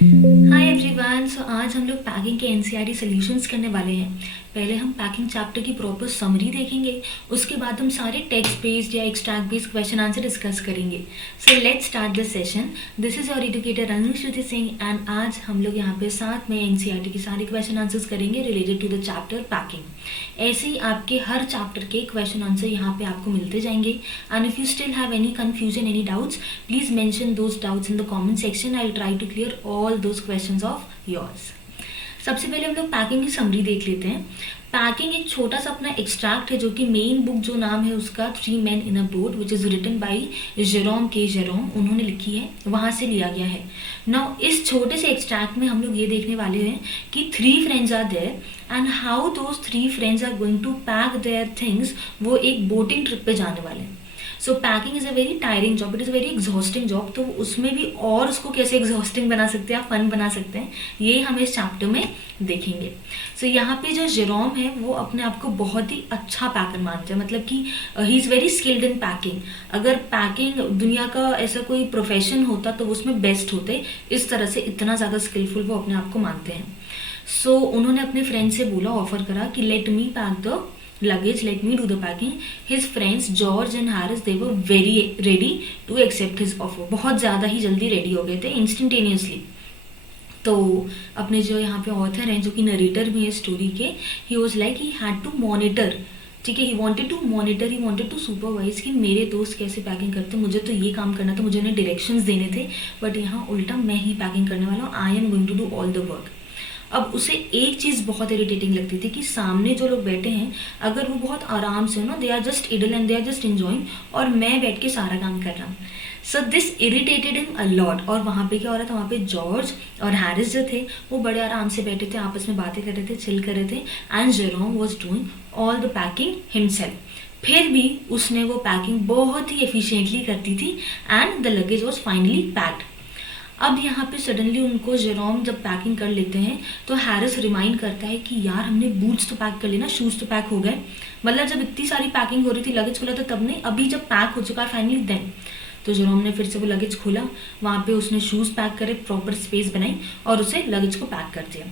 Hi everyone. सो आज हम लोग पैकिंग के एनसीईआरटी सॉल्यूशंस करने वाले हैं। पहले हम पैकिंग चैप्टर की प्रॉपर समरी देखेंगे, उसके बाद हम सारे टेक्स्ट बेस्ड या extract based question answer discuss करेंगे। So let's start this session. This is your educator Anushruti Singh and आज हम लोग यहाँ पे साथ में एनसीईआरटी के सारे क्वेश्चन आंसर्स करेंगे related to the chapter packing. ऐसे ही आपके हर चैप्टर के क्वेश्चन आंसर यहाँ पे आपको मिलते जाएंगे and if you still have any confusion, any doubts, please mention those doubts in the comment section. I will try to clear all those questions of yours. सबसे पहले हम लोग पैकिंग की समरी देख लेते हैं। पैकिंग एक छोटा सा अपना एक्सट्रैक्ट है जो कि मेन बुक जो नाम है उसका three man in a boat which is written by Jerome K Jerome, उन्होंने लिखी है, वहां से लिया गया है। नाउ इस छोटे से एक्सट्रैक्ट में हम लोग ये देखने वाले हैं कि three friends are there and how those three friends are going to pack their things. वो एक बोटिंग ट्रिप पे जाने वाले हैं। So packing is a very tiring job, it is very exhausting job. तो उसमें भी और उसको कैसे एग्जॉस्टिंग बना सकते हैं, फन बना सकते हैं, ये हम इस चैप्टर में देखेंगे। सो यहाँ पे जो जेरोम है वो अपने आप को बहुत ही अच्छा पैकर मानते हैं, मतलब कि he is very skilled in packing. अगर पैकिंग दुनिया का ऐसा कोई प्रोफेशन होता तो उसमें बेस्ट होते। इस तरह से इतना ज़्यादा स्किलफुल वो अपने आप को मानते हैं। सो उन्होंने अपने फ्रेंड से बोला, ऑफर करा कि let me pack the luggage, let me do the packing. His friends George and Harris, they were very ready to accept his offer. बहुत ज़्यादा ही जल्दी रेडी हो गए थे, इंस्टेंटेनियसली। तो अपने जो यहाँ पे ऑथर हैं, जो कि नरेटर भी है स्टोरी के, he was like he had to monitor, ठीक है, he wanted to monitor, he wanted to supervise कि मेरे दोस्त कैसे पैकिंग करते, मुझे तो ये काम करना था, मुझे उन्हें डायरेक्शंस देने थे, बट यहाँ उल्टा मैं ही पैकिंग करने वाला हूँ। I am going to do all the work. अब उसे एक चीज़ बहुत इरिटेटिंग लगती थी कि सामने जो लोग बैठे हैं, अगर वो बहुत आराम से हो ना, they are just idle and they are just enjoying, और मैं बैठ के सारा काम कर रहा हूँ। So this irritated him a lot. और वहाँ पे क्या हो रहा था, वहाँ पे जॉर्ज और हैरिस जो थे वो बड़े आराम से बैठे थे, आपस में बातें कर रहे थे, चिल कर रहे थे, and Jerome was doing all the packing himself. फिर भी उसने वो पैकिंग बहुत ही एफिशिएंटली करती थी and the luggage was finally packed. अब यहाँ पे सडनली उनको जेरोम जब पैकिंग कर लेते हैं तो हैरिस रिमाइंड करता है कि यार हमने बूट्स तो पैक कर लेना, शूज़ तो पैक हो गए। मतलब जब इतनी सारी पैकिंग हो रही थी, लगेज खोला था तब नहीं, अभी जब पैक हो चुका है फाइनली देन। तो जेरोम ने फिर से वो लगेज खोला, वहाँ पे उसने शूज़ पैक करे, प्रॉपर स्पेस बनाई और उसे लगेज को पैक कर दिया।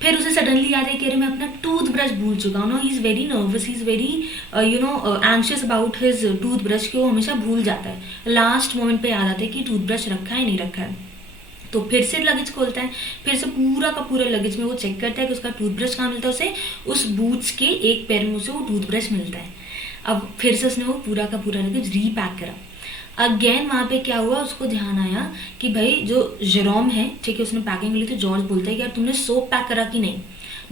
फिर उसे सडनली याद है कि अरे मैं अपना टूथब्रश भूल चुका हूँ ना। He is very nervous, he is very anxious about his toothbrush, कि वो हमेशा भूल जाता है। लास्ट मोमेंट पे याद आता है कि टूथब्रश रखा है नहीं रखा है। तो फिर से लगेज खोलता है, फिर से पूरा का पूरा लगेज में वो चेक करता है कि उसका टूथब्रश कहाँ मिलता है। उसे उस बूट्स के एक पैर में उसे वो टूथब्रश मिलता है। अब फिर से उसने वो पूरा का पूरा लगेज रीपैक करा। अगेन वहाँ पे क्या हुआ, उसको ध्यान आया कि भाई जो जेरोम है, ठीक है, उसने पैकिंग ली, तो जॉर्ज बोलता है कि यार तुमने सोप पैक करा कि नहीं।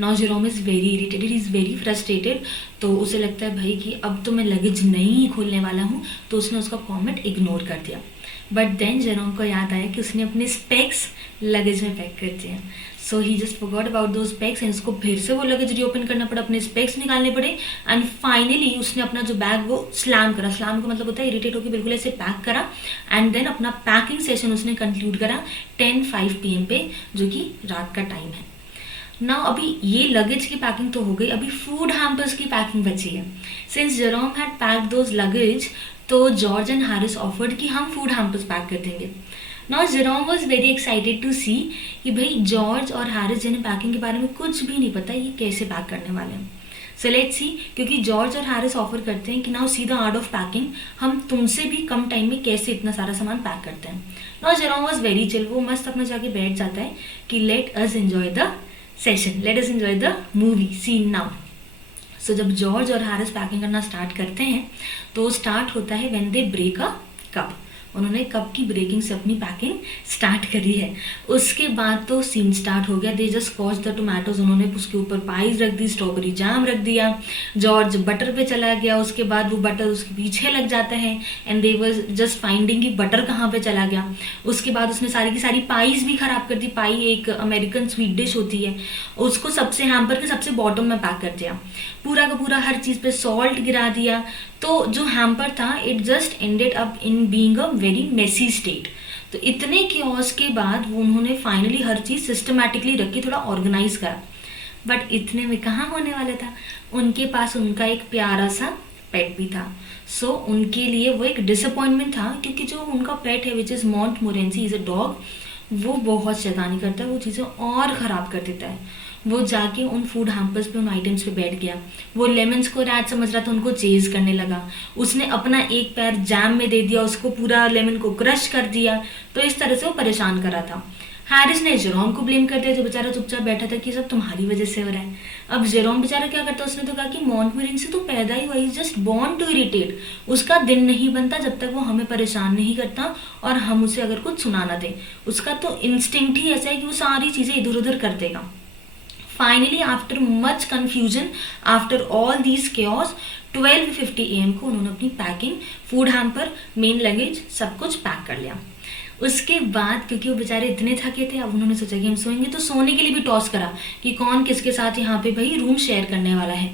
Now Jerome is very irritated, is very frustrated. तो उसे लगता है भाई कि अब तो मैं लगेज नहीं खोलने वाला हूँ, तो उसने उसका कॉमेंट इग्नोर कर दिया। बट देन जेरोम को याद आया कि उसने अपने स्पेक्स लगेज में पैक कर दिए। सो ही जस्ट फॉरगॉट अबाउट दो स्पेक्स एंड उसको फिर से वो लगेज रीओपन करना पड़ा, अपने स्पेक्स निकालने पड़े एंड फाइनली उसने अपना जो बैग वो स्लैम करा। स्लैम का मतलब होता है इरिटेट होकर बिल्कुल ऐसे पैक करा एंड देन अपना पैकिंग सेशन उसने कंक्लूड करा 10:05 PM पे, जो कि रात का टाइम है। ना अभी ये लगेज की पैकिंग तो हो गई, अभी फूड हैम्पर्स की पैकिंग बची है। Since Jerome had packed those luggage, तो जॉर्ज एंड हैरिस ऑफर्ड कि हम फूड हैम्पर्स पैक कर देंगे। Now Jerome was very excited to see कि भाई जॉर्ज और हैरिस जिन्हें पैकिंग के बारे में कुछ भी नहीं पता, ये कैसे पैक करने वाले हैं। सो लेट्स सी, क्योंकि जॉर्ज और हैरिस ऑफर करते हैं कि now see the art of packing, हम तुमसे भी कम टाइम में कैसे इतना सारा सामान पैक करते हैं। Now Jerome was very chill, वो मस्त अपना जाके बैठ जाता है कि let us enjoy the session, let us enjoy the movie scene now. So जब जॉर्ज और हैरिस पैकिंग करना स्टार्ट करते हैं तो स्टार्ट होता है when they break a cup. उन्होंने कप की ब्रेकिंग से अपनी पैकिंग स्टार्ट करी है। उसके बाद तो सीन स्टार्ट हो गया, they just squash the tomatoes, उन्होंने उसके ऊपर पाइज रख दी, स्ट्रॉबेरी जैम रख दिया। जॉर्ज बटर पे चला गया, उसके बाद वो बटर उसके पीछे लग जाता है and they was just finding कि बटर कहाँ पे चला गया। उसके बाद उसने सारी की सारी पाइज भी खराब कर दी। पाई एक अमेरिकन स्वीट डिश होती है, उसको सबसे हैम्पर के सबसे बॉटम में पैक कर दिया। पूरा का पूरा हर चीज़ पे सॉल्ट गिरा दिया। तो जो हैम्पर था it just ended up in being a very messy state. तो इतने क्योस के बाद वो उन्होंने फाइनली हर चीज़ सिस्टमैटिकली रखी, थोड़ा ऑर्गेनाइज करा। बट इतने में कहाँ होने वाला था, उनके पास उनका एक प्यारा सा पेट भी था। सो उनके लिए वो एक डिसअपॉइंटमेंट था, क्योंकि जो उनका पेट है which is Montmorency is a dog, वो बहुत शैतानी करता है, वो चीज़ें और ख़राब कर देता है। वो जाके उन फूड हैम्पर्स पे, उन आइटम्स पे बैठ गया, वो लेमन्स को रैट समझ रहा था, उनको चेज करने लगा, उसने अपना एक पैर जैम में दे दिया, उसको पूरा लेमन को क्रश कर दिया। तो इस तरह से वो परेशान कर रहा था। हैरिस ने जेरोम को ब्लेम कर दिया, जो बेचारा चुपचाप बैठा था, कि सब तुम्हारी वजह से हो रहा है। अब जेरोम बेचारा क्या करता, उसने तो कहा कि मॉन्टमोरेंसी तो पैदा ही हुआ, ही जस्ट बॉर्न टू इरिटेट। उसका दिन नहीं बनता जब तक वो हमें परेशान नहीं करता और हम उसे अगर कुछ सुना ना दें। उसका तो इंस्टिंक्ट ही ऐसा है कि वो सारी चीज़ें इधर उधर कर देगा। Finally after much confusion, after all these chaos, 12:50 AM को उन्होंने अपनी packing, food hamper, main luggage सब कुछ पैक कर लिया। उसके बाद क्योंकि वो बेचारे इतने थके थे, अब उन्होंने सोचा कि हम सोएंगे, तो सोने के लिए भी टॉस करा कि कौन किसके साथ यहाँ पे भाई रूम शेयर करने वाला है।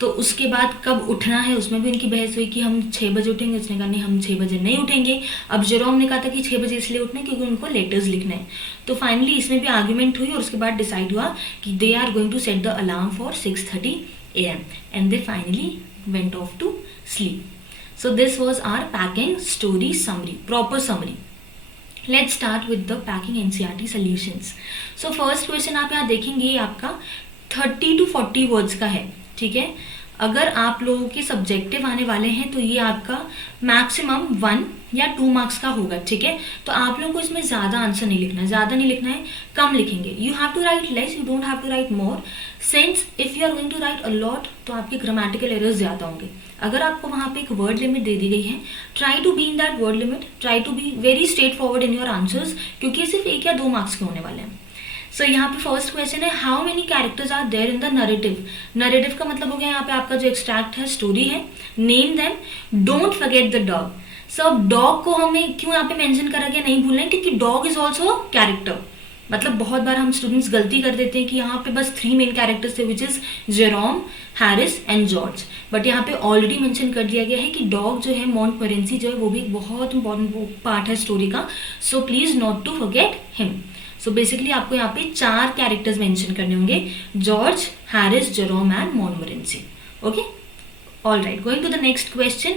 तो उसके बाद कब उठना है उसमें भी उनकी बहस हुई कि हम 6 बजे उठेंगे। उसने कहा नहीं, हम 6 बजे नहीं उठेंगे। अब जेरोम ने कहा था कि 6 बजे इसलिए उठना है क्योंकि उनको लेटर्स लिखना है। तो फाइनली इसमें भी आर्ग्यूमेंट हुई और उसके बाद डिसाइड हुआ कि they are going to set the alarm for 6:30 AM and they finally went off to sleep. So this was our packing story summary, proper summary. Let's start with the packing NCERT solutions. So first question आप यहाँ देखेंगे, ये आपका 30 to 40 words का है, ठीक है। अगर आप लोगों के सब्जेक्टिव आने वाले हैं तो ये आपका मैक्सिमम 1 या 2 मार्क्स का होगा, ठीक है। तो आप लोगों को इसमें ज़्यादा आंसर नहीं लिखना है, ज़्यादा नहीं लिखना है, कम लिखेंगे। You have to write less, you don't have to write more, since if you are going to write a lot तो आपके ग्रामेटिकल एरर्स ज़्यादा होंगे। अगर आपको वहाँ पे एक वर्ड लिमिट दे दी गई है, try to be in that word limit, try to be very straightforward in your answers, क्योंकि सिर्फ 1 या 2 मार्क्स के होने वाले हैं। सो यहाँ पे फर्स्ट क्वेश्चन है, how many characters are there in the narrative. Narrative का मतलब हो गया यहाँ पे आपका जो एक्सट्रैक्ट है, स्टोरी है। Name them, don't forget the dog. So अब डॉग को हमें क्यों यहाँ पे मेंशन करा गया, नहीं भूलना है, क्योंकि डॉग इज ऑल्सो कैरेक्टर। मतलब बहुत बार हम स्टूडेंट्स गलती कर देते हैं कि यहाँ पे बस 3 मेन कैरेक्टर्स थे, which is Jerome, Harris and George. But यहाँ पे ऑलरेडी मेंशन कर दिया गया है कि डॉग जो है, मॉन्टमोरेंसी जो है, वो भी एक बहुत इंपॉर्टेंट पार्ट है स्टोरी का। So please not to forget him. So basically आपको यहाँ पे 4 कैरेक्टर्स मेंशन करने होंगे, George, Harris, Jerome and Montmorency. Okay, all right, going to the next question.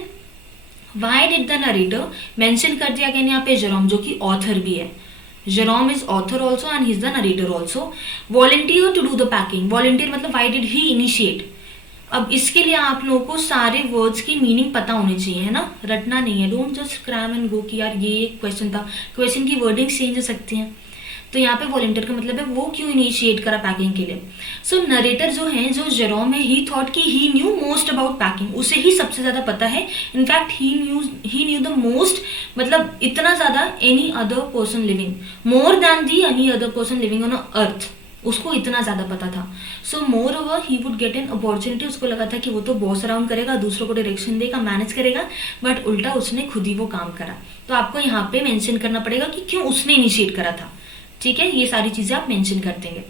Why did the narrator, mention कर दिया गया यहाँ पे जेरोम, जो कि ऑथर भी है। Jerome is author also and he is the narrator also. Volunteer to do the packing, volunteer मतलब व्हाई डिड ही इनिशिएट। अब इसके लिए आप लोगों को सारे वर्ड्स की मीनिंग पता होनी चाहिए, है ना, रटना नहीं है। Don't just cram and go कि यार ये क्वेश्चन था, क्वेश्चन की वर्डिंग चेंज हो सकती हैं। तो यहाँ पे वॉलंटियर का मतलब है वो क्यों इनिशिएट करा पैकिंग के लिए। सो नरेटर जो है, जो जेरोम है, ही थॉट कि he knew most about packing, उसे ही सबसे ज्यादा पता है। In fact he knew the most, मतलब इतना ज्यादा any other person living, more than the any other person living on earth, उसको इतना ज्यादा पता था। So moreover he would get an opportunity, उसको लगा था कि वो तो बॉस अराउंड करेगा, दूसरों को डायरेक्शन देगा, मैनेज करेगा, बट उल्टा उसने खुद ही वो काम करा। तो आपको यहाँ पे मेंशन करना पड़ेगा कि क्यों उसने इनिशिएट करा था, ठीक है। ये सारी चीजें आप मेंशन कर देंगे।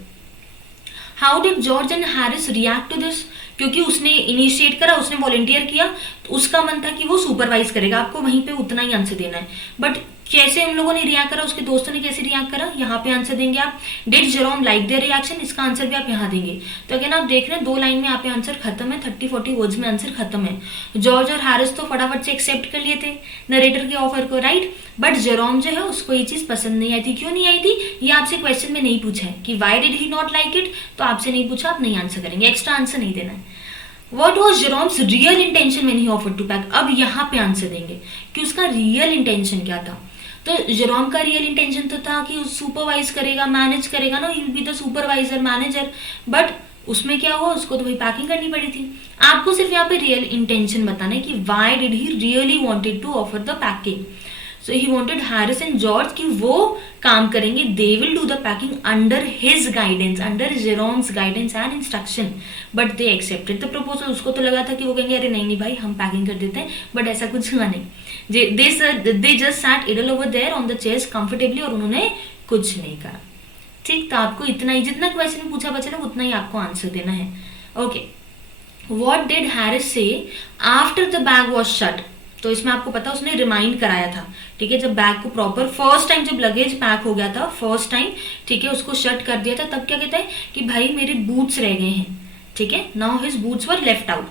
How did George and Harris react to this, क्योंकि उसने इनिशिएट करा, उसने वॉलंटियर किया, तो उसका मन था कि वो सुपरवाइज करेगा, आपको वहीं पे उतना ही आंसर देना है। बट कैसे उन लोगों ने रिएक्ट करा, उसके दोस्तों ने कैसे रिएक्ट करा, यहाँ पे आंसर देंगे आप। Did Jerome like their reaction, इसका आंसर भी आप यहाँ देंगे। तो अगर आप देख रहे हैं 2 लाइन में यहाँ पे आंसर खत्म है, 30-40 वर्ड्स में आंसर खत्म है। जॉर्ज और हैरिस तो फटाफट से एक्सेप्ट कर लिए थे नरेटर के ऑफर को, राइट। बट जेरोम जो है, उसको ये चीज पसंद नहीं आई थी। क्यों नहीं आई थी, ये आपसे क्वेश्चन में नहीं पूछा है कि why did he not like it, तो आपसे नहीं पूछा, आप नहीं आंसर करेंगे, एक्स्ट्रा आंसर नहीं देना है। What was Jerome's real intention when he offered to pack? अब यहाँ पे आंसर देंगे कि उसका रियल इंटेंशन क्या था। तो जेरोम का रियल इंटेंशन तो था कि सुपरवाइज करेगा, मैनेज करेगा ना, he will be the supervisor, manager. But उसमें क्या हुआ, उसको तो भाई पैकिंग करनी पड़ी थी। आपको सिर्फ यहाँ पे रियल इंटेंशन बताना है कि why did he really wanted to offer the packing. So he wanted Harris and George कि वो काम करेंगे, they will do the packing under his guidance, under Jerome's guidance and instruction, but they accepted the proposal. उसको तो लगा था कि वो कहेंगे अरे नहीं नहीं भाई हम पैकिंग कर देते हैं, बट ऐसा कुछ हुआ नहीं। They just sat idle over there on the chairs comfortably, और उन्होंने कुछ नहीं करा, ठीक। तो आपको इतना ही, जितना क्वेश्चन पूछा बचा उतना ही आपको आंसर देना है। ओके, व्हाट डिड हैरिस से after the bag was shut. तो इसमें आपको पता उसने रिमाइंड कराया था, ठीक है। जब बैग को प्रॉपर फर्स्ट टाइम, जब लगेज पैक हो गया था फर्स्ट टाइम, ठीक है, उसको शट कर दिया था, तब क्या कहता है कि भाई मेरे बूट्स रह गए हैं, ठीक है। Now his boots were left out.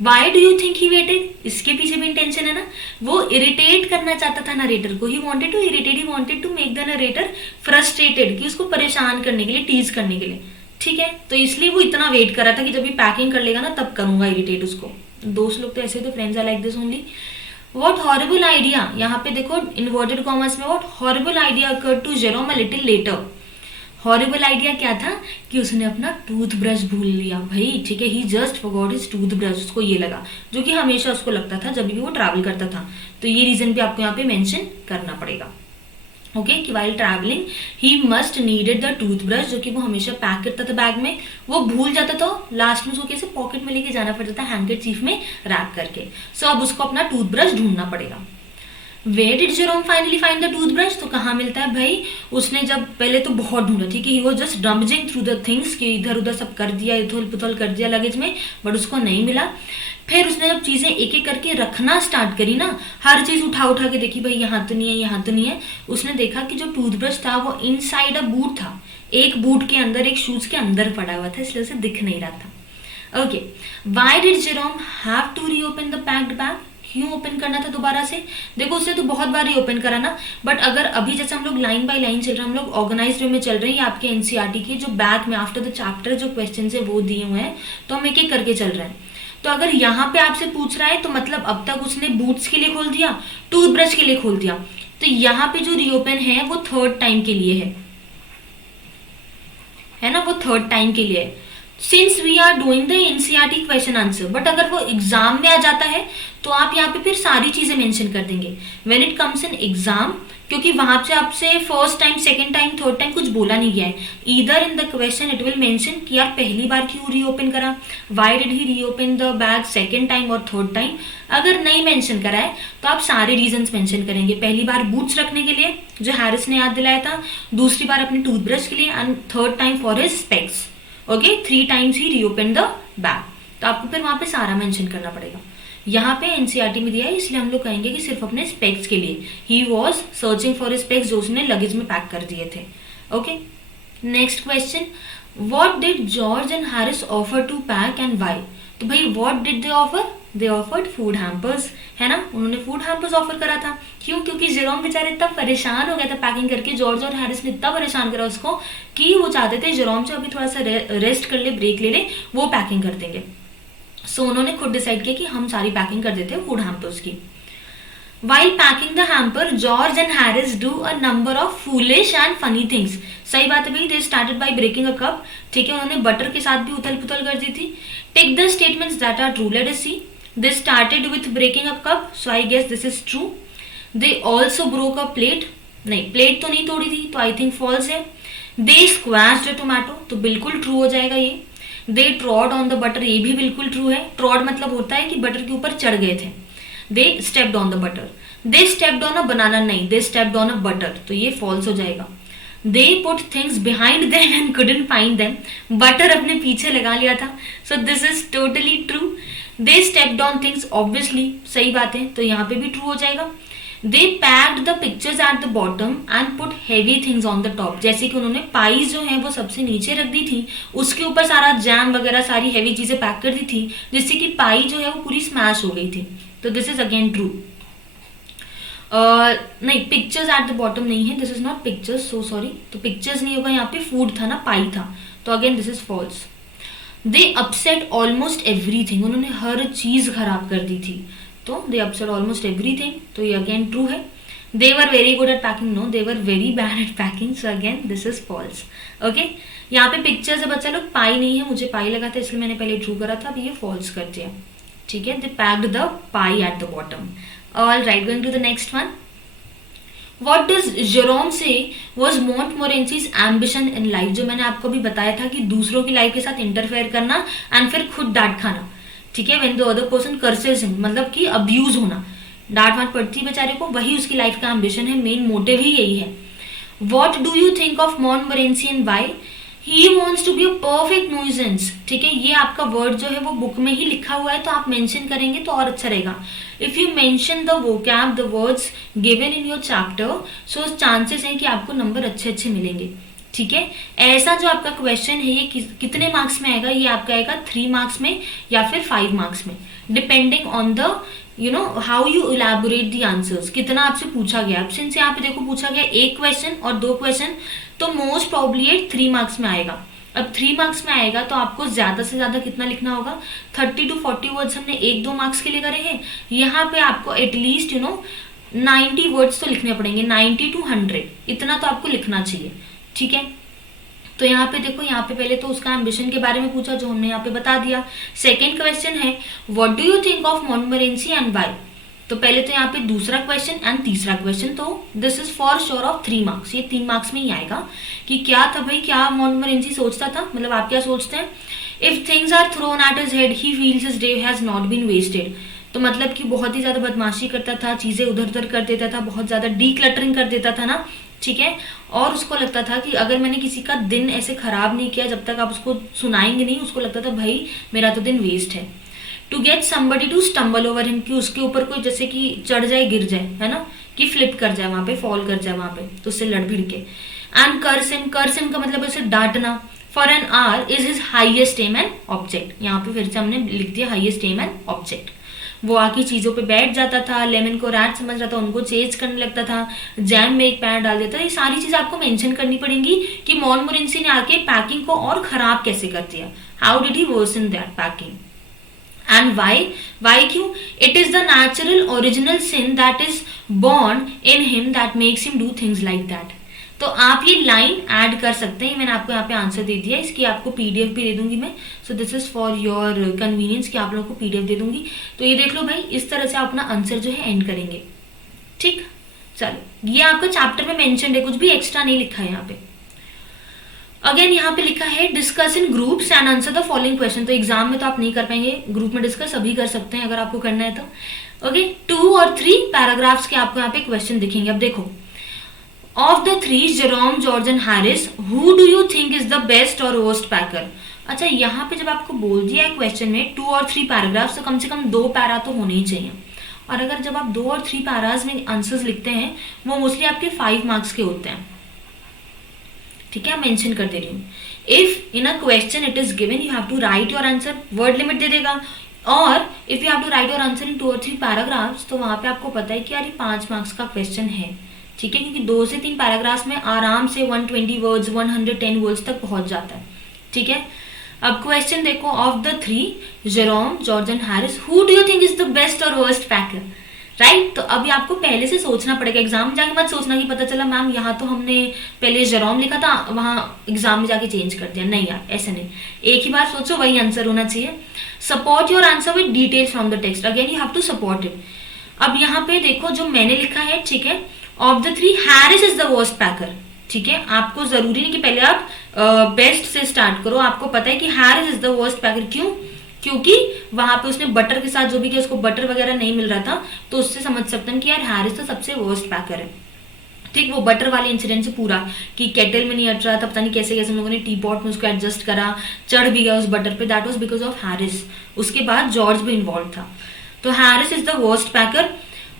Why do you think he waited, इसके पीछे भी इंटेंशन है ना, वो इरिटेट करना चाहता था नरेटर को, he wanted to irritate, he wanted to make the narrator frustrated, कि उसको परेशान करने के लिए, टीज करने के लिए, ठीक है। तो इसलिए वो इतना वेट कर रहा था कि जब ये पैकिंग कर लेगा ना तब करूंगा इरिटेट उसको। दोस्त लोग तो ऐसे, तो friends are like this only. What horrible idea, यहाँ पे देखो इन्वर्टेड कॉमर्स में, what horrible idea occurred to Jerome a little later। Horrible idea क्या था कि उसने अपना टूथब्रश भूल लिया भाई, ठीक है। ही जस्ट फॉरगॉट हिज टूथब्रश, उसको ये लगा, जो कि हमेशा उसको लगता था जब भी वो ट्रैवल करता था। तो ये रीजन भी आपको यहाँ पे मेंशन करना पड़ेगा, ओके, कि while travelling he must needed the toothbrush, जो कि वो हमेशा पैक करता था बैग में, वो भूल जाता था, लास्ट में उसको कैसे पॉकेट में लेके जाना पड़ता था, हैंकरचीफ में रैप करके। सो अब उसको अपना टूथब्रश ढूंढना पड़ेगा। Where did Jerome finally find the toothbrush, तो कहाँ मिलता है भाई, उसने जब पहले तो बहुत ढूंढा, ठीक है, he was just rummaging through the things, कि इधर उधर सब कर दिया, इथल पुथल कर दिया लगेज में, बट उसको नहीं मिला। फिर उसने जब चीजें एक एक करके रखना स्टार्ट करी ना, हर चीज उठा उठा के देखी, भाई यहाँ तो नहीं है, यहाँ तो नहीं है। उसने देखा कि जो टूथब्रश था वो इनसाइड अ बूट था, एक बूट के अंदर, एक शूज के अंदर पड़ा हुआ था, इसलिए उसे दिख नहीं रहा था। Okay, why did Jerome have to reopen the packed bag, क्यों ओपन करना था दोबारा से? देखो उसने तो बहुत बार रीओपन करा ना, बट अगर अभी जैसे हम लोग लाइन बाय लाइन चल रहे हैं, हम लोग ऑर्गेनाइज वे में चल रहे हैं, या आपके एनसीईआरटी के जो बैक में आफ्टर द चैप्टर जो क्वेश्चन है वो दिए हुए हैं, तो हम एक एक करके चल रहे हैं। तो अगर यहाँ पे आपसे पूछ रहा है तो मतलब अब तक उसने बूट्स के लिए खोल दिया, टूथब्रश के लिए खोल दिया, तो यहाँ पे जो रीओपन है वो थर्ड टाइम के लिए है ना, वो थर्ड टाइम के लिए है, since we are doing the NCERT question answer. But अगर वो एग्जाम में आ जाता है तो आप यहाँ पे फिर सारी चीजें मेंशन कर देंगे when it comes in exam, क्योंकि वहां से आपसे first time, second time, third time कुछ बोला नहीं गया है। Either in the question it will mention कि यार पहली बार क्यों रीओपन करा, why did he reopen the bag second time और थर्ड टाइम। अगर नहीं मेंशन करा है तो आप सारे रीजंस मेंशन करेंगे, पहली बार बूट्स रखने के लिए जो हैरिस ने याद दिलाया था, दूसरी बार अपने टूथब्रश के लिए, and third time for his specs. Okay, 3 times he reopen the bag, तो आपको फिर वहां पे सारा मेंशन करना पड़ेगा। यहाँ पे एनसीईआरटी में दिया है, इसलिए हम लोग कहेंगे कि सिर्फ अपने स्पेक्स के लिए, he was searching for specs जो उसने लगेज में पैक कर दिए थे। Okay, next question, what did George and Harris offer to pack and why. तो भाई what did they offer, they offered food hampers, है ना, उन्होंने फूड हैम्पर्स ऑफर करा था। क्यों? क्योंकि जेरोम बेचारे इतना परेशान हो गया था पैकिंग करके, जॉर्ज और हैरिस ने इतना परेशान करा उसको कि वो चाहते थे जेरोम से अभी थोड़ा सा रेस्ट कर ले, ब्रेक ले ले, वो पैकिंग कर देंगे। सो उन्होंने खुद डिसाइड किया कि हम सारी पैकिंग कर देते हैं फूड हैम्पर्स की। While packing the hamper, George and Harris do a number of foolish and funny things. सही बात है भाई, they started by breaking a cup, ठीक है, उन्होंने बटर के साथ भी उथल पुथल कर दी थी। Take the statements that are true. Let us see. They started with breaking a cup, so I guess this is true. They also broke a plate. नहीं, प्लेट तो नहीं तोड़ी थी, तो आई थिंक फॉल्स है। They squashed a tomato, तो बिल्कुल true हो जाएगा ये। They trod on the butter, ये भी बिल्कुल ट्रू है। Trod मतलब होता है कि बटर के ऊपर चढ़ गए थे। They stepped on the butter. They stepped on a banana, नहीं, they stepped on a butter, तो ये false हो जाएगा। They put things behind them and couldn't find them. Butter अपने पीछे लगा लिया था, so this is totally true. They stepped on things, obviously सही बात है, तो यहाँ पे भी true हो जाएगा। They packed the pictures at the bottom and put heavy things on the top. जैसे कि उन्होंने पाइज जो है वो सबसे नीचे रख दी थी, उसके ऊपर सारा जैम वगैरह सारी हेवी चीजें पैक कर दी थी, जिससे कि पाई जो है वो पूरी स्मैश हो गई थी। तो दिस इज अगेन ट्रू। नहीं, पिक्चर्स एट द बॉटम नहीं है, this is not pictures, so sorry. तो पिक्चर्स नहीं होगा, यहाँ पे फूड था ना, पाई था, तो again this is false. They upset almost everything, उन्होंने हर चीज खराब कर दी थी, तो दे अपसेट ऑलमोस्ट एवरीथिंग, तो ये अगेन ट्रू है। They were very good at packing, no, they were very bad at packing, so again this is false. Okay, यहाँ पे पिक्चर्स है बच्चा लोग, पाई नहीं है, मुझे पाई लगा था इसलिए मैंने पहले ट्रू करा था, अब ये फॉल्स कर दिया, ठीक है। They packed the pie at the bottom. All right, going to the next one. What does Jerome say was Montmorency's ambition in life? जो मैंने आपको भी बताया था कि दूसरों की लाइफ के साथ इंटरफेयर करना एंड फिर खुद डांट खाना, ठीक है, when the other person curses him, मतलब कि अब्यूज होना, डांट वाट पड़ती है बेचारे को, वही उसकी लाइफ का एम्बिशन है, मेन मोटिव ही यही है। What do you think of Montmorency and why? He wants to be a perfect nuisance, ठीक है, ये आपका वर्ड जो है वो बुक में ही लिखा हुआ है, तो आप मेंशन करेंगे तो और अच्छा रहेगा। If you mention the vocab, the words given in your chapter, so chances हैं कि आपको नंबर अच्छे अच्छे मिलेंगे। ठीक है। ऐसा जो आपका क्वेश्चन है ये कितने मार्क्स में आएगा, ये आपका आएगा 3 मार्क्स में या फिर 5 मार्क्स में, depending on the how you elaborate the answers, कितना आपसे पूछा गया। अब सिंस यहाँ पे देखो पूछा गया 1 क्वेश्चन और 2 क्वेश्चन, तो मोस्ट प्रॉब्ली 3 मार्क्स में आएगा। अब 3 मार्क्स में आएगा तो आपको ज्यादा से ज्यादा कितना लिखना होगा, 30 to 40 वर्ड्स हमने 1-2 मार्क्स के लिए करे हैं, यहाँ पे आपको एटलीस्ट 90 वर्ड्स तो लिखने पड़ेंगे, 90 to 100 इतना तो आपको लिखना चाहिए, ठीक है। तो यहाँ पे देखो, यहाँ पे पहले तो उसका एम्बिशन के बारे में पूछा जो हमने यहाँ पे बता दिया। सेकेंड क्वेश्चन है what do you think of मॉन्टमोरेंसी and why. तो पहले तो यहाँ पे दूसरा क्वेश्चन एंड तीसरा क्वेश्चन, तो this is for sure of 3 marks, ये 3 मार्क्स में ही आएगा कि क्या था भाई, क्या मॉन्टमोरेंसी सोचता था, मतलब आप क्या सोचते हैं। If things are thrown at his head he feels his day has not been wasted. तो मतलब कि बहुत ही ज्यादा बदमाशी करता था, चीजें उधर उधर कर देता था, बहुत ज्यादा डीक्लटरिंग कर देता था ना, ठीक है। और उसको लगता था कि अगर मैंने किसी का दिन ऐसे खराब नहीं किया, जब तक आप उसको सुनाएंगे नहीं, उसको लगता था भाई मेरा तो दिन वेस्ट है। To get somebody to stumble over him, कि उसके ऊपर कोई जैसे कि चढ़ जाए, गिर जाए, है ना, कि फ्लिप कर जाए वहां पे, फॉल कर जाए वहां पे, तो उससे लड़ भिड़ के। एंड कर्सिम का मतलब ऐसे डांटना। For an hour is his highest aim and object, यहाँ पे फिर से हमने लिख दिया हाइएस्ट एम एंड ऑब्जेक्ट। वो आके चीजों पे बैठ जाता था, लेमन को रैट समझ रहा था, उनको चेज करने लगता था, जैम में एक पैर डाल देता था। ये सारी चीजें आपको मेंशन करनी पड़ेंगी कि मॉन्टमोरेंसी ने आके पैकिंग को और खराब कैसे कर दिया, how did he worsen that packing. And why क्यों, it is the natural original sin that is born in him that makes him do things like that. तो आप ये लाइन ऐड कर सकते हैं, मैंने आपको यहाँ पे आंसर दे दिया, इसकी आपको पीडीएफ भी दे दूंगी मैं, सो this is for your convenience कि आप लोगों को पीडीएफ दे दूंगी। तो ये देख लो भाई, इस तरह से आप अपना आंसर जो है एंड करेंगे, ठीक। चलो, ये आपका चैप्टर में मेंशन है, कुछ भी एक्स्ट्रा नहीं लिखा है यहाँ पे। अगेन यहाँ पे लिखा है discuss in groups and answer the following question. तो एग्जाम में तो आप नहीं कर पाएंगे, ग्रुप में डिस्कस अभी कर सकते हैं अगर आपको करना है तो। ओके, 2 और 3 पैराग्राफ्स के आपको यहाँ पे क्वेश्चन दिखेंगे। अब देखो, of the 3 Jerome, George and Harris, who do you think is the best और वर्स्ट पैकर। अच्छा, यहाँ पे जब आपको बोल दिया है क्वेश्चन में 2 और 3 पैराग्राफ्स, तो कम से कम 2 पैरा तो होने ही चाहिए। और अगर जब आप 2 और 3 पैराज में आंसर्स लिखते हैं, वो मोस्टली आपके 5 मार्क्स के होते हैं, ठीक है, मेंशन कर दे रही हूँ। If in a question it is given, you have to write your answer, word limit दे देगा। और if you have to write your answer in 2 और 3 पैराग्राफ्स, तो वहां पे आपको पता है कि यार ये 5 मार्क्स का क्वेश्चन है, ठीक है, क्योंकि 2 से 3 पैराग्राफ्स में आराम से 120 वर्ड्स 110 वर्ड्स तक पहुंच जाता है, ठीक है। अब क्वेश्चन देखो, of the 3 Jerome, George and Harris, who do you think is the best और वर्स्ट पैकर, राइट। तो अभी आपको पहले से सोचना पड़ेगा, एग्जाम में जाके मत सोचना कि पता चला मैम यहाँ तो हमने पहले जेरोम लिखा था, वहां एग्जाम में जाके चेंज कर दिया। नहीं यार, ऐसे नहीं, एक ही बार सोचो, वही आंसर होना चाहिए। Support your answer with details from the text, again you have to support it. अब यहाँ पे देखो जो मैंने लिखा है, ठीक है, of the 3 Harris is the worst packer, ठीक है। आपको जरूरी नहीं कि पहले आप बेस्ट से स्टार्ट करो, आपको पता है कि हैरिस इज द वर्स्ट पैकर। क्यों? क्योंकि वहां पे उसने बटर के साथ जो भी किया, उसको बटर वगैरह नहीं मिल रहा था, तो उससे समझ सकते हैं कि यार हैरिस तो सबसे वर्स्ट पैकर है, ठीक। वो बटर वाले इंसिडेंट से पूरा कि केटल में नहीं अट रहा था, पता नहीं कैसे कैसे लोगों ने टी पॉट में उसको एडजस्ट करा, चढ़ भी गया उस बटर पे, that was because of Harris. उसके बाद जॉर्ज भी इन्वॉल्व था, तो Harris is the worst packer.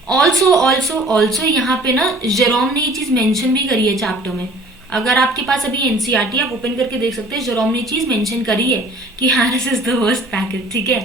Also यहाँ पे ना जेरोम ने ये चीज मेंशन भी करी है चैप्टर में, अगर आपके पास अभी एनसीईआरटी आप ओपन करके देख सकते हैं, जेरोम ने चीज मेंशन करी है कि Harris is the worst packer, ठीक है।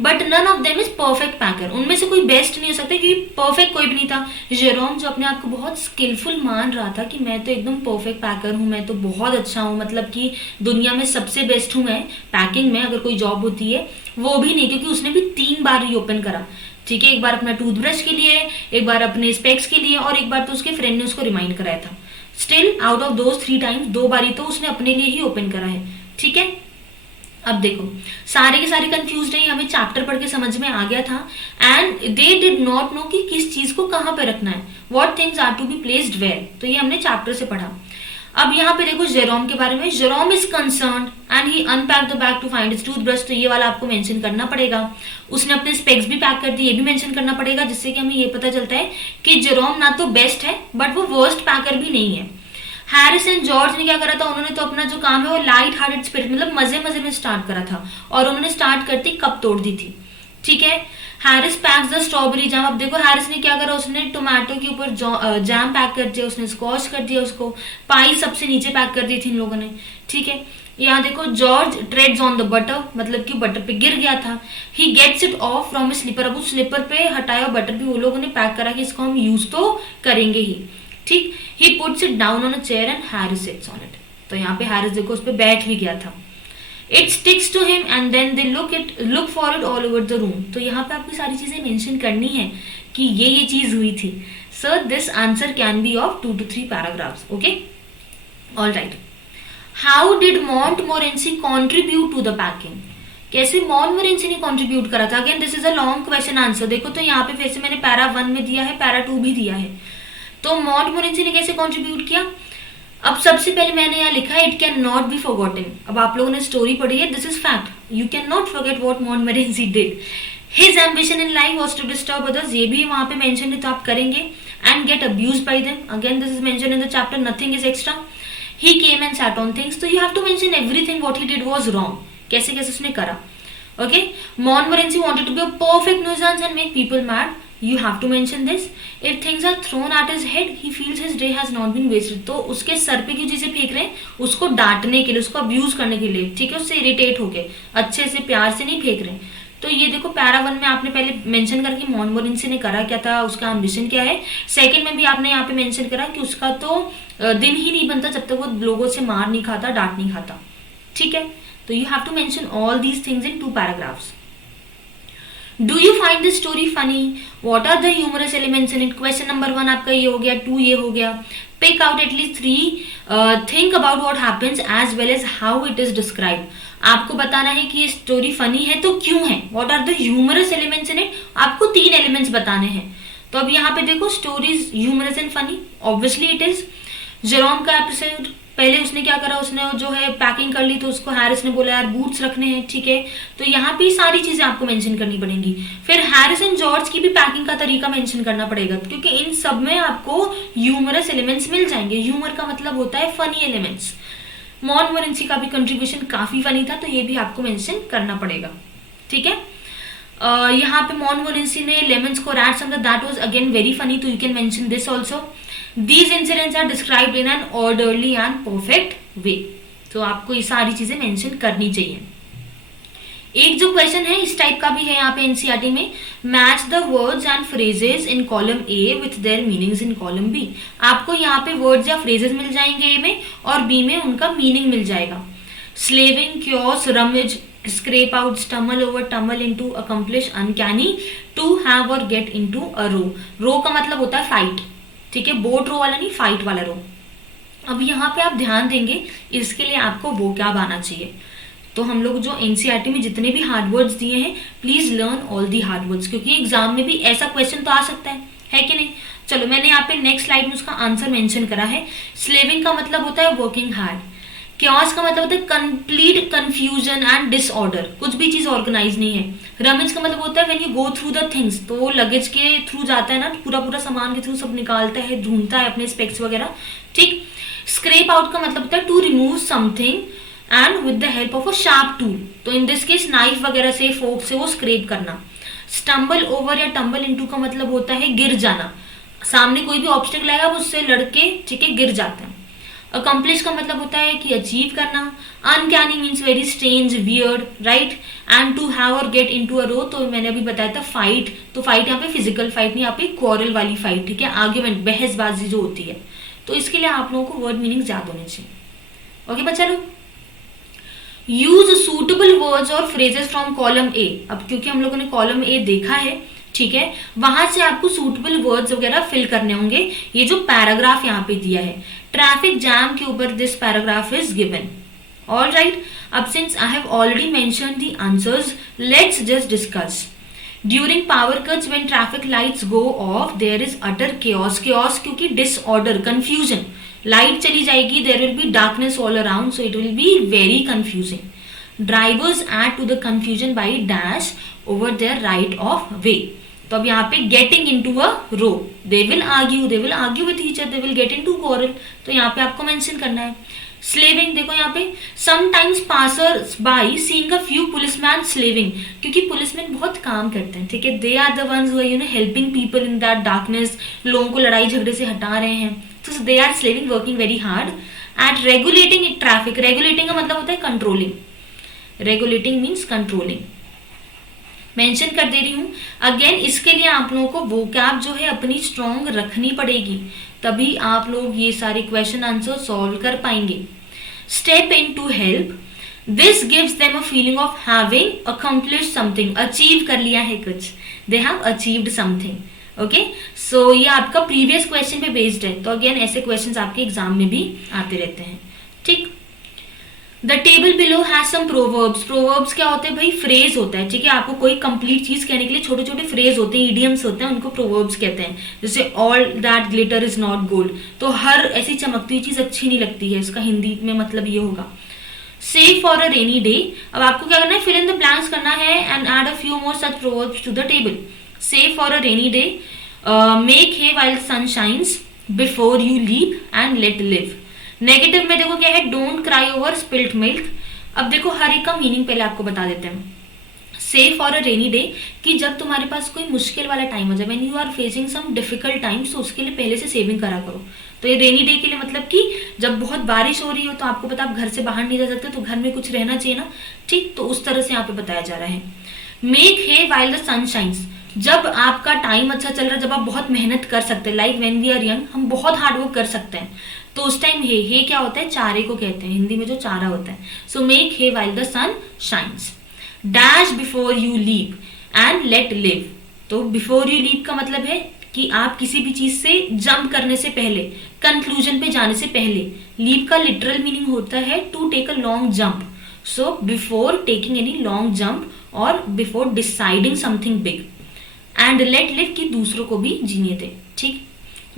But none of them is perfect packer, उनमें से कोई बेस्ट नहीं हो सकता क्योंकि परफेक्ट कोई भी नहीं था। जेरोम जो अपने आप को बहुत स्किलफुल मान रहा था कि मैं तो एकदम परफेक्ट पैकर हूँ, मैं तो बहुत अच्छा हूँ, मतलब कि दुनिया में सबसे बेस्ट हूँ मैं पैकिंग में, अगर कोई जॉब होती है, वो भी नहीं, क्योंकि उसने भी 3 बार रीओपन करा, ठीक है। एक बार अपना टूथब्रश के लिए, एक बार अपने स्पेक्स के लिए, और एक बार तो उसके फ्रेंड ने उसको रिमाइंड कराया था। Still out of those 3 times 2 बारी तो उसने अपने लिए ही ओपन करा है, ठीक है। अब देखो, सारे के सारे कंफ्यूज नहीं, हमें चैप्टर पढ़ के समझ में आ गया था, and they did not know कि किस चीज को कहाँ पे रखना है, what things are to be placed where, तो ये हमने चैप्टर से पढ़ा। अब यहाँ पे देखो जेरोम के बारे में, Jerome is concerned and he unpack the bag to find his toothbrush, तो ये वाला आपको मेंशन करना पड़ेगा। उसने अपने स्पेक्स भी पैक कर दी, ये भी मेंशन करना पड़ेगा, जिससे कि हमें ये पता चलता है कि जेरोम ना तो बेस्ट है बट वो वर्स्ट पैकर भी नहीं है। हैरिस एंड जॉर्ज ने क्या करा था, उन्होंने तो अपना जो काम है वो लाइट हार्टेड स्पिरिट, मतलब मजे मजे में स्टार्ट करा था, और उन्होंने स्टार्ट करती कप तोड़ दी थी, ठीक है। Harris PACS the strawberry jam. अब देखो हैरिस ने क्या करा, उसने टोमेटो के ऊपर जैम पैक कर दिया, उसने स्कॉच कर दिया, उसको पाई सबसे नीचे पैक कर दी थी इन लोगों ने, ठीक है। यहाँ देखो George treads on the butter, मतलब कि बटर पे गिर गया था। He gets it off from a slipper, अब उस स्लीपर पे हटाया बटर भी वो लोगों ने पैक करा कि इसको हम यूज तो करेंगे ही, ठीक। He puts it down on a chair and Harris sits on it, तो यहाँ पे हैरिस देखो उस पर बैठ भी गया था। It sticks to him and then they look for it all over the room, तो यहाँ पे आपको सारी चीजें मेंशन करनी है कि ये चीज हुई थी। Sir this answer can be of 2 to 3 paragraphs, okay. All right. How did Montmorency contribute to the packing, कैसे मॉन्टमोरेंसी ने कॉन्ट्रीब्यूट करा था। Again this is a long question answer, देखो तो यहाँ पे फिर से मैंने पैरा 1 में दिया है, पैरा 2 भी दिया है। तो मॉन्टमोरेंसी ने कैसे कॉन्ट्रीब्यूट किया, अब सबसे पहले मैंने यहाँ लिखा है it can not be forgotten. अब आप लोगों ने स्टोरी पढ़ी है, this is fact, you can not forget what Montmorency did. His ambition in life was to disturb others, ये भी वहां पे मेंशन है तो आप करेंगे। And get abused by them, again this is mention in the chapter, nothing is extra. He came and sat on things, तो you have to mention everything what he did was wrong, कैसे कैसे उसने करा, okay. Montmorency wanted to be a perfect nuisance and make people mad, you have to mention this. If things are thrown at his head, he feels his day has not been wasted. तो उसके sir पे क्यों चीजें फेंक रहे हैं, उसको डांटने के लिए, उसको अब्यूज करने के लिए, ठीक है, उससे इरिटेट होके, अच्छे से प्यार से नहीं फेंक रहे। तो ये देखो पैरा 1 में आपने पहले मेंशन करके मॉन्टमोरेंसी ने करा क्या था, उसका एम्बिशन क्या है। सेकंड में भी आपने यहाँ पे मेंशन करा कि उसका तो दिन ही नहीं बनता जब तक वो लोगों से मार नहीं खाता, डांट नहीं खाता, ठीक है। तो you have to mention all these things in 2 paragraphs. Do you find this story funny? What are the humorous elements in it? Question number 1 आपका ये हो गया, 2 ये हो गया। Pick out at least 3. Think about what happens as well as how it is described. आपको बताना है कि ये स्टोरी फनी है तो क्यों है। What are the humorous elements in it? आपको 3 एलिमेंट्स बताने हैं। तो अब यहाँ पे देखो story's humorous and funny, obviously it is. Jerome का एपिसोड, पहले उसने क्या करा, उसने जो है पैकिंग कर ली, तो उसको हैरिस ने बोला यार बूट्स रखने हैं, ठीक है। तो यहाँ पे सारी चीजें आपको मेंशन करनी पड़ेंगी। फिर हैरिस एंड जॉर्ज की भी पैकिंग का तरीका मेंशन करना पड़ेगा, क्योंकि इन सब में आपको ह्यूमरस एलिमेंट्स मिल जाएंगे। ह्यूमर का मतलब होता है फनी एलिमेंट्स। मॉन्टमोरेंसी का भी कंट्रीब्यूशन काफी फनी था, तो ये भी आपको मेंशन करना पड़ेगा, ठीक है। यहाँ पे मॉन्टमोरेंसी ने लेमन्स को रैट समझा, that was again very funny, तो you can mention this also. These incidents are described in an orderly and perfect way. तो आपको ये सारी चीजें मेंशन करनी चाहिए। एक जो क्वेश्चन है इस टाइप का भी है यहाँ पे एनसीईआरटी में, match the words and phrases in column A with their meanings in column B. आपको यहाँ पे वर्ड्स या फ्रेजेस मिल जाएंगे ए में, और बी में उनका मीनिंग मिल जाएगा। Slaving, chaos, rummage, scrape out, stumble over, tumble into, accomplish, uncanny, to have or get into a row. रो का मतलब होता है फाइट, ठीक है, बोट रो वाला नहीं, फाइट वाला रो। अब यहाँ पे आप ध्यान देंगे, इसके लिए आपको वो क्या आना चाहिए। तो हम लोग जो एनसीईआरटी में जितने भी हार्ड वर्ड्स दिए हैं, please learn all the hard words, क्योंकि एग्जाम में भी ऐसा क्वेश्चन तो आ सकता है कि नहीं। चलो मैंने यहाँ पे नेक्स्ट स्लाइड में उसका आंसर मेंशन करा है। स्लेविंग का मतलब होता है वर्किंग हार्ड। क्योस का मतलब होता है कंप्लीट कंफ्यूजन एंड डिसऑर्डर, कुछ भी चीज ऑर्गेनाइज नहीं है। रमेज का मतलब होता है when you go through the things, तो वो लगेज के थ्रू जाता है ना, पूरा पूरा सामान के थ्रू सब निकालता है, ढूंढता है अपने स्पेक्स वगैरह, ठीक। स्क्रेप आउट का मतलब होता है to remove something and with the help of a sharp tool, तो इन दिस केस नाइफ वगैरह से, फोक से वो स्क्रेप करना। स्टम्बल ओवर या टम्बल इनटू का मतलब होता है गिर जाना, सामने कोई भी ऑब्स्टेकल आएगा उससे लड़के, ठीक है, गिर जाते हैं। अकम्प्लिश का मतलब होता है कि अचीव करना। Uncanny means very strange, weird, right. And to have और गेट इनटू अ रो, तो मैंने अभी बताया था फाइट, तो फाइट यहाँ पे फिजिकल फाइट नहीं, यहाँ पे क्वारल वाली फाइट, ठीक है, आर्ग्यूमेंट, बहसबाजी जो होती है। तो इसके लिए आप लोगों को वर्ड मीनिंग याद होने चाहिए। ओके बच्चा लोग, यूज सूटेबल वर्ड्स और फ्रेजेस फ्रॉम कॉलम ए। अब क्योंकि हम लोगों ने कॉलम ए देखा है, ठीक है, वहां से आपको सूटेबल वर्ड्स वगैरह फिल करने होंगे। ये जो पैराग्राफ यहाँ पे दिया है ट्रैफिक जैम के ऊपर, this paragraph is given. All right, अब since I have already mentioned the answers, let's just discuss. During power cuts when traffic lights go off, there is utter chaos. Chaos क्योंकि disorder, confusion, light चली जाएगी, there will be darkness all around, so it will be very confusing. Drivers add to the confusion by dash over there right of way. तो अब यहाँ पे getting into a row, they will argue with each other, they will get into quarrel, तो यहाँ पे आपको mention करना है। स्लेविंग देखो यहाँ पे, sometimes passers by seeing a few policeman slaving, क्योंकि पुलिसमैन बहुत काम करते हैं, ठीक है, they are the ones who are helping people in that darkness, लोगों को लड़ाई झगड़े से हटा रहे हैं, तो they are slaving working very hard at regulating traffic. Regulating का मतलब होता है controlling, regulating means controlling, mention कर दे रही हूँ। अगेन इसके लिए आप लोगों को वोकैब जो है अपनी स्ट्रॉन्ग रखनी पड़ेगी, तभी आप लोग ये सारे क्वेश्चन आंसर सॉल्व कर पाएंगे। Step in to help, this gives them a feeling of having accomplish something, achieve कर लिया है कुछ, they have achieved something. Okay, so ये आपका प्रीवियस क्वेश्चन पे बेस्ड है, तो अगेन ऐसे क्वेश्चंस आपके एग्जाम में भी आते रहते हैं, ठीक। The table below has some proverbs, proverbs क्या होते हैं भाई, फ्रेज होता है, ठीक है, आपको कोई कंप्लीट चीज कहने के लिए छोटे छोटे फ्रेज होते हैं, इडियम्स होते हैं, उनको प्रोवर्ब्स कहते हैं। जैसे all that glitter is not gold, तो हर ऐसी चमकती हुई चीज अच्छी नहीं लगती है, इसका हिंदी में मतलब ये होगा। Save for a rainy day, अब आपको क्या करना है, फिल इन द ब्लैंक्स करना है and add a few more such proverbs to the table. Save for a rainy day, make hay while sun shines, before you leap and let live. Negative में देखो क्या है, don't cry over spilt milk. अब देखो हर एक का meaning पहले आपको बता देते हैं। Save for a rainy day, कि जब तुम्हारे पास कोई मुश्किल वाला टाइम हो जाए, when you are facing some difficult times, तो उसके लिए पहले से सेविंग करा करो। तो ये रेनी डे के लिए मतलब कि जब बहुत बारिश हो रही हो, तो आपको पता आप घर से बाहर नहीं जा सकते, तो घर में कुछ रहना चाहिए ना, ठीक, तो उस तरह से यहाँ पे बताया जा रहा है। Make hay while the sun shines, जब आपका टाइम अच्छा चल रहा है, जब आप बहुत मेहनत कर सकते हैं, like when we are young, हम बहुत हार्ड वर्क कर सकते हैं, तो उस टाइम हे क्या होता है, चारे को कहते हैं, हिंदी में जो चारा होता है। So make hay while the sun shines. Dash before you leap and let live, तो बिफोर यू लीप का मतलब है कि आप किसी भी चीज से जंप करने से पहले, कंक्लूजन पे जाने से पहले। लीप का लिटरल मीनिंग होता है to take a long jump, so before taking any long jump और before deciding something big. And let live की दूसरों को भी जीने दे, ठीक।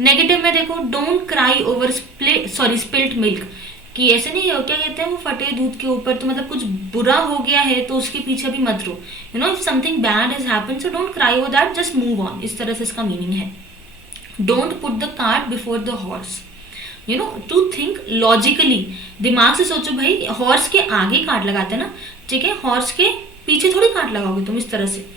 नेगेटिव में देखो, don't cry over spilt milk, कि ऐसे नहीं है, क्या कहते हैं वो, फटे दूध के ऊपर, तो मतलब कुछ बुरा हो गया है तो उसके पीछे भी मत रो, you know, if something bad has happened, so don't cry over that, just move on, इस तरह से इसका मीनिंग है। Don't put the cart before the horse, you know, to think logically, दिमाग से सोचो भाई, हॉर्स के आगे कार्ट लगाते हैं ना, ठीक है, हॉर्स के पीछे थोड़ी कार्ट लगाओगे तुम, इस तरह से।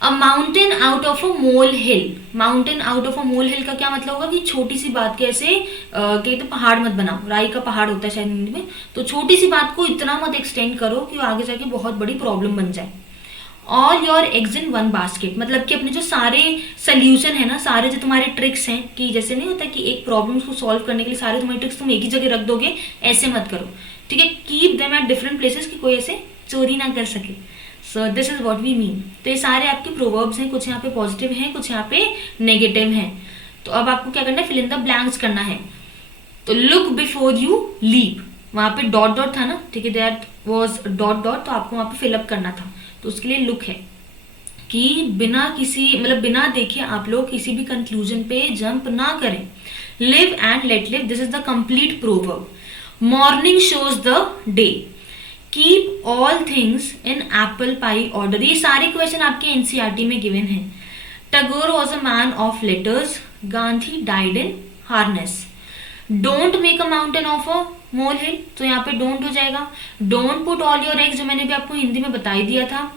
A mountain out of a mole hill, mountain out of a mole hill का क्या मतलब होगा कि छोटी सी बात के ऐसे कहते तो पहाड़ मत बनाओ, राई का पहाड़ होता है शायद हिंदी में, तो छोटी सी बात को इतना मत एक्सटेंड करो कि आगे जाके बहुत बड़ी प्रॉब्लम बन जाए। All your eggs in one basket, मतलब कि अपने जो सारे सोल्यूशन है ना, सारे जो तुम्हारे ट्रिक्स हैं, कि जैसे नहीं होता कि एक प्रॉब्लम को सॉल्व करने के लिए सारे तुम्हारे ट्रिक्स तुम एक ही जगह रख दोगे, ऐसे मत करो, ठीक है, keep them at different places, कि कोई ऐसे चोरी ना कर सके। So this is what we mean. तो ये सारे आपके प्रोवर्ब्स हैं, कुछ यहाँ पे पॉजिटिव हैं, कुछ यहाँ पे नेगेटिव हैं। तो अब आपको क्या करना है, फिल इन द ब्लैंक्स करना है। तो लुक बिफोर यू लीप, वहां पे डॉट डॉट था ना, ठीक है, दैट वाज डॉट डॉट, तो आपको वहां पे फिलअप करना था, तो उसके लिए लुक है कि बिना किसी मतलब बिना देखे आप लोग किसी भी कंक्लूजन पे जंप ना करें। Live and let live, this is the complete proverb. Morning shows the day, keep all things in apple pie order, ये सारे क्वेश्चन आपके एनसीईआरटी में गिवन है। Tagore was a man of letters, Gandhi died in harness. Don't make a mountain of a mole hill, तो यहाँ पे don't हो जाएगा। Don't put all your eggs, जो मैंने भी आपको हिंदी में बता ही दिया था।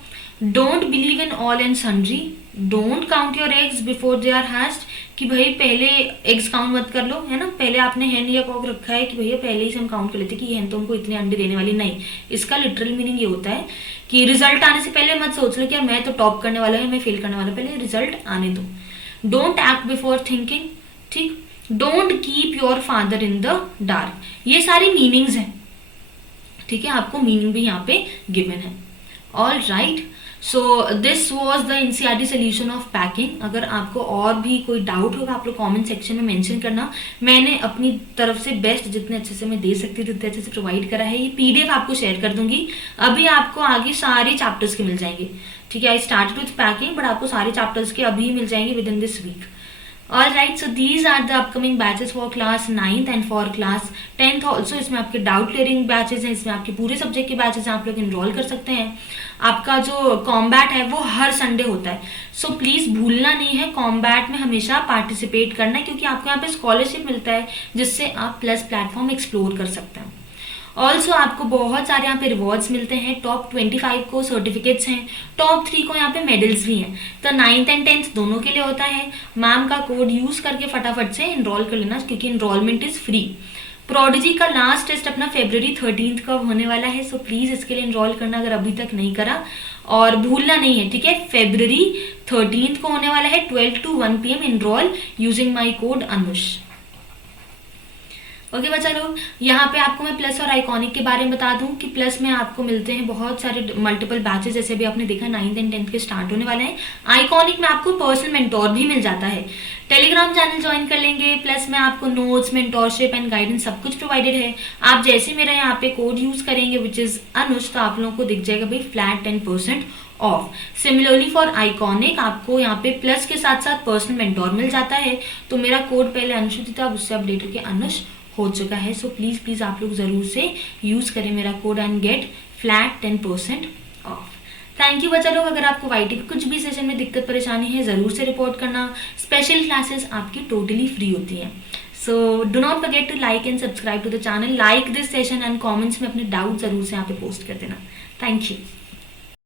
Don't believe in all and sundry. Don't count your eggs before they are hatched, कि भाई पहले एग्स काउंट मत कर लो, है ना, पहले आपने हैन या कॉक रखा है कि भैया पहले ही से हम काउंट कर लेते कि हैन तो हमको इतने अंडे देने वाली नहीं। इसका लिटरल मीनिंग ये होता है कि रिजल्ट आने से पहले मत सोच लो कि यार मैं तो टॉप करने वाला है, मैं फेल करने वाला, पहले रिजल्ट आने दो। डोंट एक्ट बिफोर थिंकिंग, ठीक। Don't keep your father in the dark, ये सारी मीनिंग्स हैं, ठीक है, आपको मीनिंग भी यहाँ पे गिवन है। All right, so this was the NCERT solution of packing. अगर आपको और भी कोई डाउट होगा आप लोग कमेंट सेक्शन में मेंशन करना। मैंने अपनी तरफ से बेस्ट जितने अच्छे से मैं दे सकती थी उतने अच्छे से प्रोवाइड करा है। ये पीडीएफ आपको शेयर कर दूंगी, अभी आपको आगे सारे चैप्टर्स के मिल जाएंगे, ठीक है। I started with packing, but आपको सारे चैप्टर्स के अभी मिल जाएंगे within this week. All right, so these are the upcoming batches for class 9th and for class 10th also। इसमें आपके डाउट क्लियरिंग बैचेस हैं, इसमें आपके पूरे सब्जेक्ट के बैचेस हैं, आप लोग इनरोल कर सकते हैं। आपका जो कॉम्बैट है वो हर संडे होता है, सो प्लीज़ भूलना नहीं है कॉम्बैट में हमेशा पार्टिसिपेट करना है, क्योंकि आपको यहाँ पे स्कॉलरशिप मिलता है जिससे आप प्लस प्लेटफॉर्म एक्सप्लोर कर सकते हैं। ऑल्सो आपको बहुत सारे यहाँ पे रिवॉर्ड्स मिलते हैं। टॉप 25 को सर्टिफिकेट्स हैं, टॉप 3 को यहाँ पे मेडल्स भी हैं। तो 9th एंड 10th दोनों के लिए होता है। मैम का कोड यूज करके फटाफट से इनरोल कर लेना, क्योंकि इनरोलमेंट इज फ्री। प्रोडिजी का लास्ट टेस्ट अपना February 13 का होने वाला है, सो प्लीज इसके लिए इनरोल करना अगर अभी तक नहीं करा, और भूलना नहीं है, ठीक है। February 13 को होने वाला है 12 to 1 PM। Enrol using my code Anush. Okay बच्चा लोग, यहाँ पे आपको मैं प्लस और आइकॉनिक के बारे में बता दूं कि प्लस में आपको मिलते हैं बहुत सारे मल्टीपल बैचेस, जैसे भी आपने देखा 9th एंड 10th के स्टार्ट होने वाले हैं। आइकॉनिक में आपको पर्सनल मेंटोर भी मिल जाता है। टेलीग्राम चैनल ज्वाइन कर लेंगे, प्लस में आपको नोट्स, मेंटोरशिप एंड गाइडेंस सब कुछ प्रोवाइडेड है। आप जैसे मेरा यहाँ पे कोड यूज करेंगे विच इज अनुष, तो आप लोगों को दिख जाएगा भाई flat 10% of. Similarly for iconic आपको यहाँ पे प्लस के साथ साथ पर्सनल मेंटोर मिल जाता है। तो मेरा कोड पहले अनुषित था, उससे अपडेट होकर अनुष हो चुका है। सो प्लीज आप लोग जरूर से यूज करें मेरा code and get flat 10% of. Thank you बच्चा लोग। अगर आपको वाईटी पे कुछ भी सेशन में दिक्कत परेशानी है जरूर से रिपोर्ट करना। स्पेशल क्लासेस आपकी टोटली फ्री होती हैं। So do not forget to like and subscribe to the channel, like this session and comments में अपने डाउट जरूर से यहाँ पे पोस्ट कर देना। Thank you.